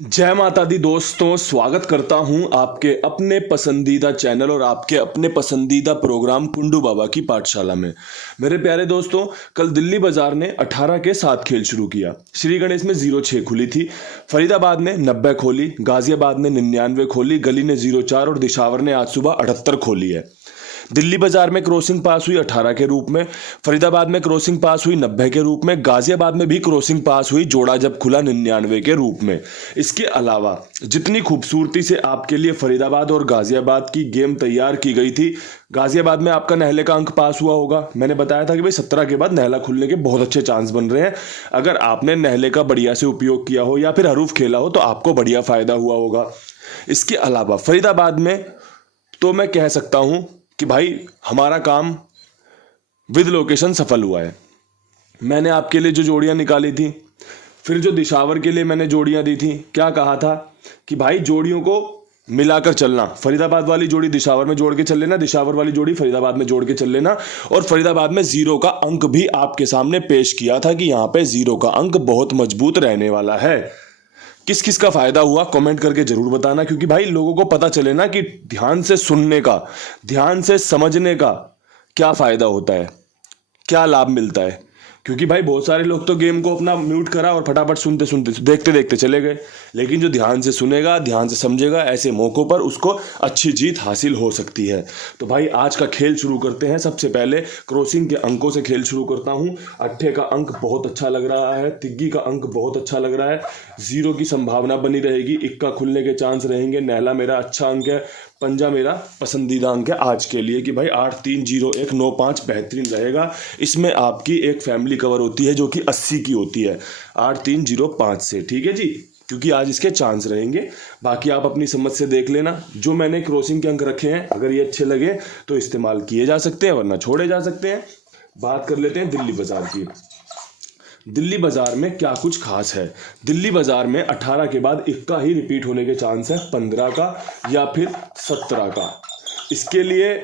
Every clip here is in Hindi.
जय माता दी दोस्तों, स्वागत करता हूं आपके अपने पसंदीदा चैनल और आपके अपने पसंदीदा प्रोग्राम कुंडू बाबा की पाठशाला में। मेरे प्यारे दोस्तों, कल दिल्ली बाजार ने 18 के 7 खेल शुरू किया। श्री गणेश में 0-6 खुली थी, फरीदाबाद ने 90 खोली, गाजियाबाद ने 99 खोली, गली ने 0-4 और दिशावर ने आज सुबह 78 खोली है। दिल्ली बाजार में क्रॉसिंग पास हुई 18 के रूप में, फरीदाबाद में क्रॉसिंग पास हुई 90 के रूप में, गाजियाबाद में भी क्रॉसिंग पास हुई जोड़ा जब खुला 99 के रूप में। इसके अलावा जितनी खूबसूरती से आपके लिए फरीदाबाद और गाजियाबाद की गेम तैयार की गई थी, गाजियाबाद में आपका नहले का अंक पास हुआ होगा। मैंने बताया था कि भाई 17 के बाद नहला खुलने के बहुत अच्छे चांस बन रहे हैं। अगर आपने नहले का बढ़िया से उपयोग किया हो या फिर हरूफ खेला हो तो आपको बढ़िया फायदा हुआ होगा। इसके अलावा फरीदाबाद में तो मैं कह सकता हूं कि भाई हमारा काम विद लोकेशन सफल हुआ है। मैंने आपके लिए जो जोड़ियां निकाली थी, फिर जो दिशावर के लिए मैंने जोड़ियां दी थी, क्या कहा था कि भाई जोड़ियों को मिलाकर चलना, फरीदाबाद वाली जोड़ी दिशावर में जोड़ के चल लेना, दिशावर वाली जोड़ी फरीदाबाद में जोड़ के चल लेना। और फरीदाबाद में 0 का अंक भी आपके सामने पेश किया था कि यहां पे 0 का अंक बहुत मजबूत रहने वाला है। किस किस का फायदा हुआ कमेंट करके जरूर बताना, क्योंकि भाई लोगों को पता चले ना कि ध्यान से सुनने का, ध्यान से समझने का क्या फायदा होता है, क्या लाभ मिलता है। क्योंकि भाई बहुत सारे लोग तो गेम को अपना म्यूट करा और फटाफट सुनते सुनते देखते देखते चले गए, लेकिन जो ध्यान से सुनेगा, ध्यान से समझेगा, ऐसे मौकों पर उसको अच्छी जीत हासिल हो सकती है। तो भाई आज का खेल शुरू करते हैं। सबसे पहले क्रॉसिंग के अंकों से खेल शुरू करता हूं। 8 का अंक बहुत अच्छा लग रहा है, तिग्गी का अंक बहुत अच्छा लग रहा है, 0 की संभावना बनी रहेगी, इक्का खुलने के चांस रहेंगे, नहला मेरा अच्छा अंक है, पंजा मेरा पसंदीदा अंक है आज के लिए कि भाई 8, 3, 0, 1, 9, 5 बेहतरीन रहेगा। इसमें आपकी एक फैमिली कवर होती है जो कि 80 की होती है 8, 3, 0, 5 से, ठीक है जी, क्योंकि आज इसके चांस रहेंगे। बाकी आप अपनी समझ से देख लेना। जो मैंने क्रॉसिंग के अंक रखे हैं, अगर ये अच्छे लगे तो इस्तेमाल किए जा सकते हैं, वरना छोड़े जा सकते हैं। बात कर लेते हैं दिल्ली बाजार की। दिल्ली बाजार में क्या कुछ खास है। दिल्ली बाजार में 18 के बाद इक्का ही रिपीट होने के चांस है, 15 का या फिर 17 का। इसके लिए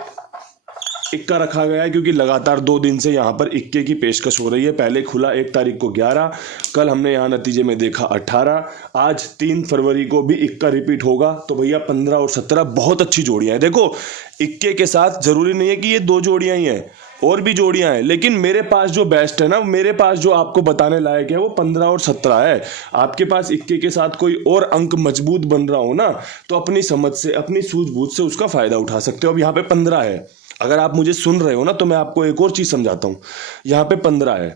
इक्का रखा गया है क्योंकि लगातार 2 दिन से यहाँ पर इक्के की पेशकश हो रही है। पहले खुला 1 तारीख को 11, कल हमने यहाँ नतीजे में देखा 18, आज 3 फरवरी को भी इक्का रिपीट होगा। तो भैया 15 और 17 बहुत अच्छी जोड़ियां हैं। देखो, इक्के के साथ जरूरी नहीं है कि ये 2 जोड़ियां ही हैं, और भी जोड़ियां हैं, लेकिन मेरे पास जो बेस्ट है ना, मेरे पास जो आपको बताने लायक है वो 15 और 17 है। आपके पास इक्के के साथ कोई और अंक मजबूत बन रहा हो ना, तो अपनी समझ से, अपनी सूझबूझ से उसका फायदा उठा सकते हो। अब यहाँ पे 15 है, अगर आप मुझे सुन रहे हो ना तो मैं आपको एक और चीज समझाता हूं। यहाँ पे 15 है,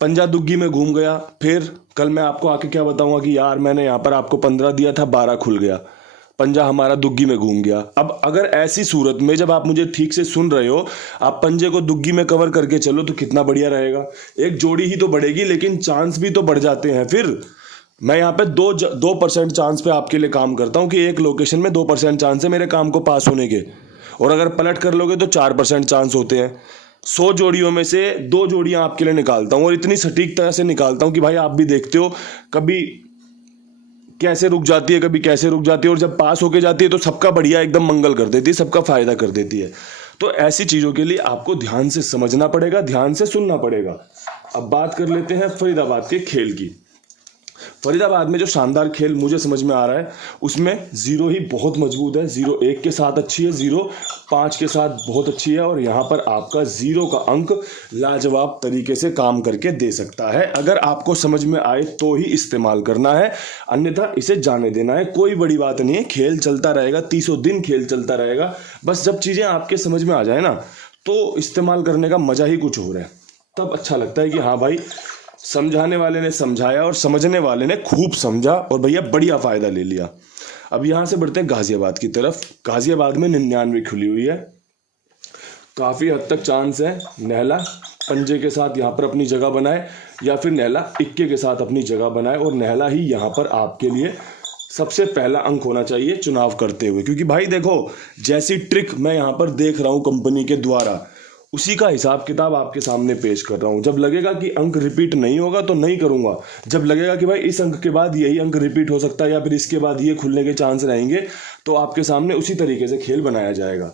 पंजा दुग्गी में घूम गया, फिर कल मैं आपको आके क्या बताऊंगा कि यार मैंने यहाँ पर आपको 15 दिया था, 12 खुल गया, पंजा हमारा दुग्गी में घूम गया। अब अगर ऐसी सूरत में जब आप मुझे ठीक से सुन रहे हो, आप पंजे को दुग्गी में कवर करके चलो तो कितना बढ़िया रहेगा। एक जोड़ी ही तो बढ़ेगी, लेकिन चांस भी तो बढ़ जाते हैं। फिर मैं यहाँ पे 2% चांस पे आपके लिए काम करता हूँ कि एक लोकेशन में 2% चांस है मेरे काम को पास होने के, और अगर पलट कर लोगे तो 4% चांस होते हैं। 100 जोड़ियों में से 2 जोड़ियां आपके लिए निकालता हूं, और इतनी सटीक तरह से निकालता हूं कि भाई आप भी देखते हो कभी कैसे रुक जाती है, कभी कैसे रुक जाती है, और जब पास होके जाती है तो सबका बढ़िया एकदम मंगल कर देती है, सबका फायदा कर देती है। तो ऐसी चीजों के लिए आपको ध्यान से समझना पड़ेगा, ध्यान से सुनना पड़ेगा। अब बात कर लेते हैं फरीदाबाद के खेल की। फरीदाबाद में जो शानदार खेल मुझे समझ में आ रहा है, उसमें 0 ही बहुत मजबूत है। 0 1 के साथ अच्छी है, 0 5 के साथ बहुत अच्छी है, और यहाँ पर आपका 0 का अंक लाजवाब तरीके से काम करके दे सकता है। अगर आपको समझ में आए तो ही इस्तेमाल करना है, अन्यथा इसे जाने देना है। कोई बड़ी बात नहीं है, खेल चलता रहेगा, 30 दिन खेल चलता रहेगा। बस जब चीज़ें आपके समझ में आ जाए ना, तो इस्तेमाल करने का मजा ही कुछ और है। तब अच्छा लगता है कि हाँ भाई, समझाने वाले ने समझाया और समझने वाले ने खूब समझा और भैया बढ़िया फायदा ले लिया। अब यहां से बढ़ते हैं गाजियाबाद की तरफ। गाजियाबाद में 99 खुली हुई है, काफी हद तक चांस है नहला पंजे के साथ यहां पर अपनी जगह बनाए, या फिर नहला इक्के के साथ अपनी जगह बनाए, और नहला ही यहां पर आपके लिए सबसे पहला अंक होना चाहिए चुनाव करते हुए। क्योंकि भाई देखो, जैसी ट्रिक मैं यहां पर देख रहा हूं कंपनी के द्वारा, उसी का हिसाब किताब आपके सामने पेश कर रहा हूं। जब लगेगा कि अंक रिपीट नहीं होगा तो नहीं करूंगा, जब लगेगा कि भाई इस अंक के बाद यही अंक रिपीट हो सकता है या फिर इसके बाद ये खुलने के चांस रहेंगे, तो आपके सामने उसी तरीके से खेल बनाया जाएगा।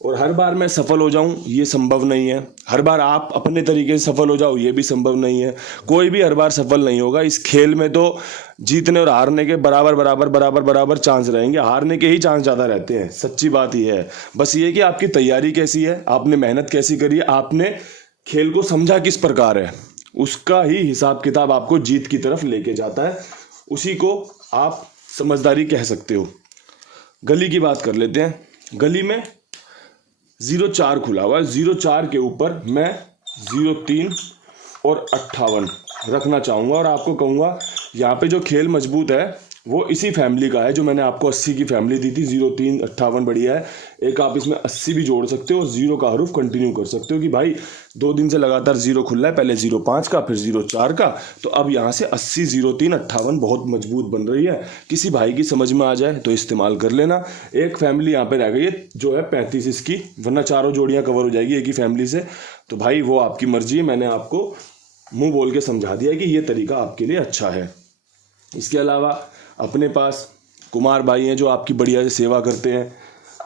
और हर बार मैं सफल हो जाऊं ये संभव नहीं है, हर बार आप अपने तरीके से सफल हो जाओ ये भी संभव नहीं है, कोई भी हर बार सफल नहीं होगा। इस खेल में तो जीतने और हारने के बराबर बराबर बराबर बराबर चांस रहेंगे, हारने के ही चांस ज़्यादा रहते हैं, सच्ची बात ही है। बस ये कि आपकी तैयारी कैसी है, आपने मेहनत कैसी करी है, आपने खेल को समझा किस प्रकार है, उसका ही हिसाब किताब आपको जीत की तरफ लेके जाता है, उसी को आप समझदारी कह सकते हो। गली की बात कर लेते हैं। गली में 0-4 खुला हुआ है, 0-4 के ऊपर मैं 0-3 और 58 रखना चाहूँगा और आपको कहूँगा यहाँ पे जो खेल मजबूत है वो इसी फैमिली का है जो मैंने आपको 80 की फैमिली दी थी। 0-3 58 बढ़िया है, एक आप इसमें 80 भी जोड़ सकते हो और 0 का हरूफ कंटिन्यू कर सकते हो कि भाई 2 दिन से लगातार 0 खुल रहा है, पहले 0-5 का फिर 0-4 का, तो अब यहाँ से 80 0-3 58 बहुत मजबूत बन रही है। किसी भाई की समझ में आ जाए तो इस्तेमाल कर लेना। एक फैमिली यहाँ पे रह गई है जो है 35 इसकी, वरना चारों जोड़ियाँ कवर हो जाएगी एक ही फैमिली से। तो भाई वो आपकी मर्जी है, मैंने आपको मुंह बोल के समझा दिया है कि ये तरीका आपके लिए अच्छा है। इसके अलावा अपने पास कुमार भाई हैं जो आपकी बढ़िया से सेवा करते हैं,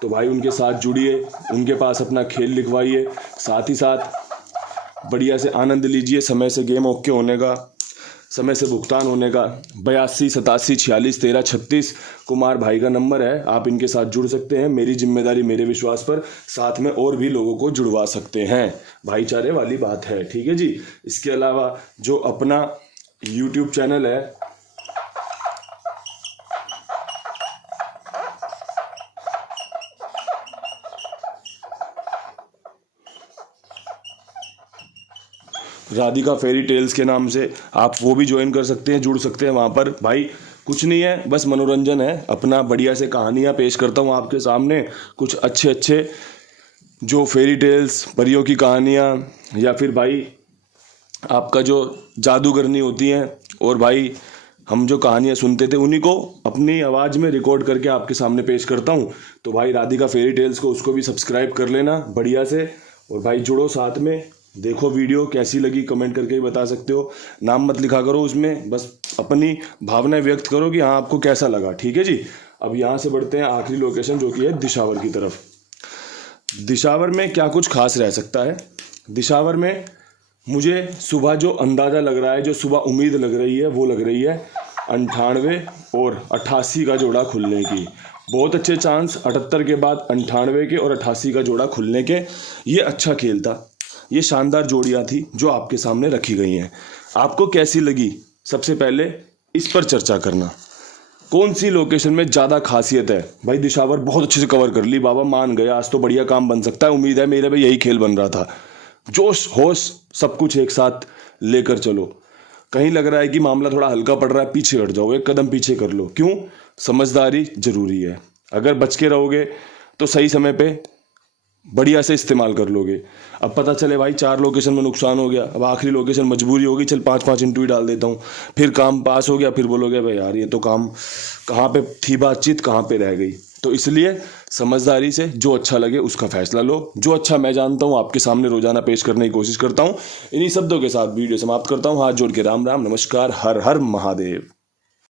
तो भाई उनके साथ जुड़िए, उनके पास अपना खेल लिखवाइए, साथ ही साथ बढ़िया से आनंद लीजिए समय से गेम ओके होने का, समय से भुगतान होने का। 82 87 46 13 36 कुमार भाई का नंबर है, आप इनके साथ जुड़ सकते हैं। मेरी जिम्मेदारी मेरे विश्वास पर, साथ में और भी लोगों को जुड़वा सकते हैं, भाईचारे वाली बात है, ठीक है जी। इसके अलावा जो अपना YouTube चैनल है राधिका फेरी टेल्स के नाम से, आप वो भी ज्वाइन कर सकते हैं, जुड़ सकते हैं वहाँ पर। भाई कुछ नहीं है, बस मनोरंजन है अपना, बढ़िया से कहानियाँ पेश करता हूँ आपके सामने, कुछ अच्छे अच्छे जो फेरी टेल्स, परियों की कहानियाँ, या फिर भाई आपका जो जादूगरनी होती हैं, और भाई हम जो कहानियाँ सुनते थे उन्हीं को अपनी आवाज़ में रिकॉर्ड करके आपके सामने पेश करता हूँ। तो भाई राधिका फेरी टेल्स को, उसको भी सब्सक्राइब कर लेना बढ़िया से, और भाई जुड़ो साथ में, देखो वीडियो कैसी लगी कमेंट करके ही बता सकते हो, नाम मत लिखा करो उसमें, बस अपनी भावनाएं व्यक्त करो कि हाँ आपको कैसा लगा, ठीक है जी। अब यहाँ से बढ़ते हैं आखिरी लोकेशन जो कि है दिशावर की तरफ। दिशावर में क्या कुछ खास रह सकता है? दिशावर में मुझे सुबह जो अंदाज़ा लग रहा है, जो सुबह उम्मीद लग रही है, वो लग रही है 98 और 88 का जोड़ा खुलने की। बहुत अच्छे चांस 78 के बाद 98 के और 88 का जोड़ा खुलने के। ये अच्छा खेल था, ये शानदार जोड़ियाँ थी जो आपके सामने रखी गई हैं। आपको कैसी लगी सबसे पहले इस पर चर्चा करना, कौन सी लोकेशन में ज़्यादा खासियत है। भाई दिशावर बहुत अच्छे से कवर कर ली, बाबा मान गए, आज तो बढ़िया काम बन सकता है, उम्मीद है मेरे भी यही खेल बन रहा था। जोश होश सब कुछ एक साथ लेकर चलो। कहीं लग रहा है कि मामला थोड़ा हल्का पड़ रहा है, पीछे हट जाओ, एक कदम पीछे कर लो। क्यों? समझदारी जरूरी है। अगर बच के रहोगे तो सही समय पे बढ़िया से इस्तेमाल कर लोगे। अब पता चले भाई 4 लोकेशन में नुकसान हो गया, अब आखिरी लोकेशन मजबूरी होगी, चल 5-5 इंटू ही डाल देता हूँ, फिर काम पास हो गया, फिर बोलोगे भाई यार ये तो काम कहाँ पे थी, बातचीत कहाँ पे रह गई। तो इसलिए समझदारी से जो अच्छा लगे उसका फैसला लो। जो अच्छा मैं जानता हूँ आपके सामने रोजाना पेश करने की कोशिश करता हूँ। इन्हीं शब्दों के साथ वीडियो समाप्त करता हूँ। हाथ जोड़ के राम राम, नमस्कार, हर हर महादेव।